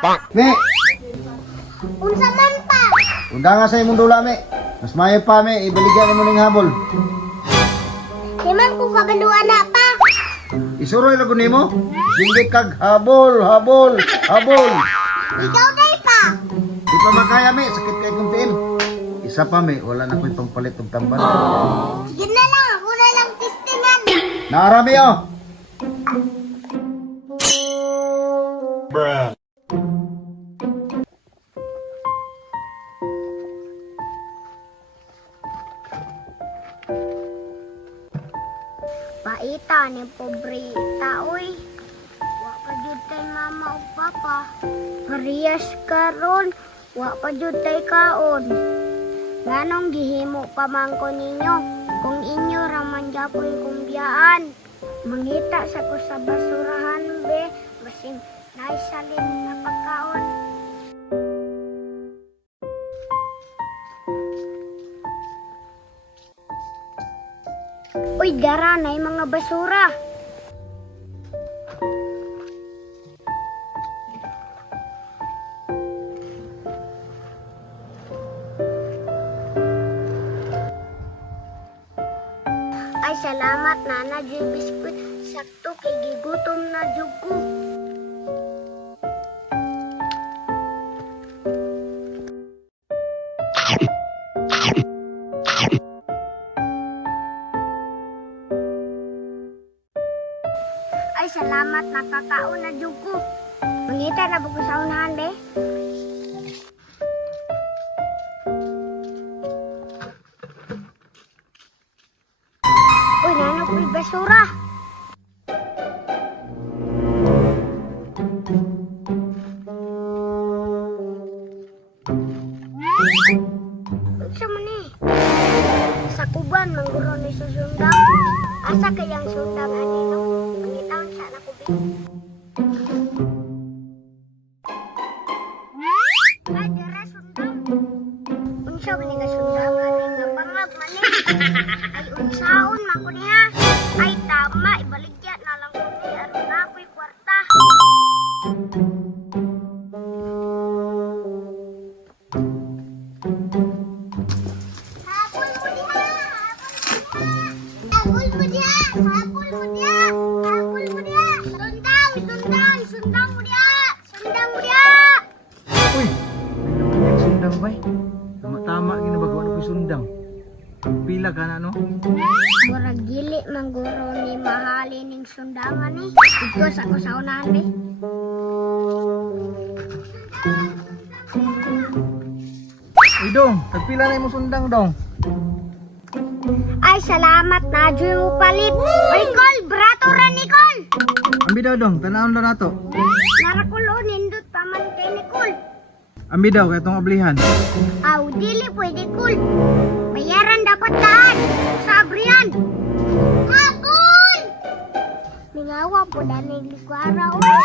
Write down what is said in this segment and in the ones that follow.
Me, Unsa man pa? unda nga sa imong dula, me. Mas mayo pa, me. Ibaligyan mo ning habol. Di man ko kabaluan na pa. Isuroy lago nimo. Singgit kag habol, habol, habol. Ikaw day pa. Di pa makaya, me. Sakit kay kong tiil. Isa pa, me. Wala na ko'y pangpalit og tambal. Sige na lang, ako na lang testingan. Naarami, oh. Paita ni pobrita, uy. Wa pa jud tay mama ug papa. Parehas karon, wa pa jud tay kaon. Nganong gihimo pa man ko ninyo? Kung inyo ra man gyapon kong biyaan. Mangita sa ko sa basurahan be, basing naisalin na pagkaon. Uy, dara na yung mga basura. Ay, salamat nana, Joy Biskuit. Sakto kay gigutom na jud ko. Ay, salamat nakakaon na jud ko. Mangita na buko sa unahan, be. Uy, nana ko'y basura. Unsa man ni? Sa kuban mangguro ni susundang. Asa kayang sundang anino? Mangitaon sa nako bi. Ay, dira sundang. Unsa man ni nga sundang ani nga bangag man ni? Ay unsaon man ko niya? Ay tama, ibaligya na lang ko ni aron na ako'y kwarta. Habol mo diha! Habol mo diha! Habol mo diha! Habol mo diha! Sundang! Sundang! Sundang mo diha! Sundang mo diha! Uy, may naman sundang ba? Tama-tama, ginabagawa na ko'y sundang. Pila ka na, no? Murag dili mangguro ni mahali ning sundangan ni. Ito sa ko sa unahan ni. Uy, dong. Tagpila na imong sundang, dong. Ay salamat na Joy mo palit. Oy Col, brato ra ni Col. Ambi daw, dong. Tanawon daw nato. Narakulo nindot pa man kay ni Col. Ambi daw, kaya itong ablihan. Aw dili pwede Col. Bayaran dapat daan. Sa abrihan. Habol! Ningawa po na ng likwara. Uy,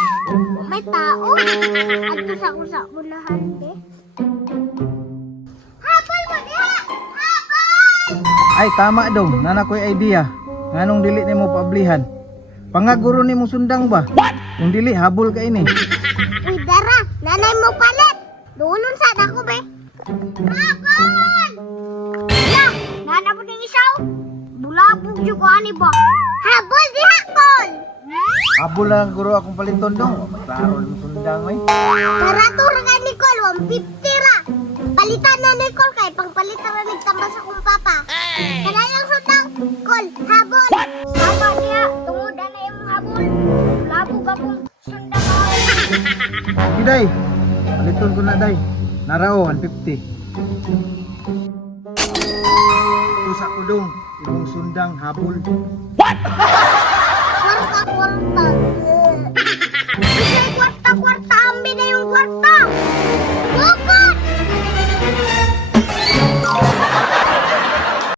may tao. Adto sa usa unahan de. Habol mo diha! Habol! Ay, tama, dong. Nana ko'y idea. Nganong dili nimo paablihan? Pangaguro nimo sundang ba? Kung dili, habol ka ini. Uy, dara, nanay mo palit. Dulon sa dako, be. Habol! Ya, nana mo ding isaw. Bulabog yung ani ba? Habol di hakol! Habol lang guro akong paliton, dong. Maklaro nimo sundang, may. Karato ra kay Nicole, 150 ra. Palitan na Nicole kay pangpalitan na nagtambal sa kong papa. Kanalang sundang, Col, habol. Saba niya, tungod na yung habol. Bulabog akong sundang habol. Day, paliton ko na, day. Narao, 150. Tusa ko, dong. Ibong sundang habol. Kwarta,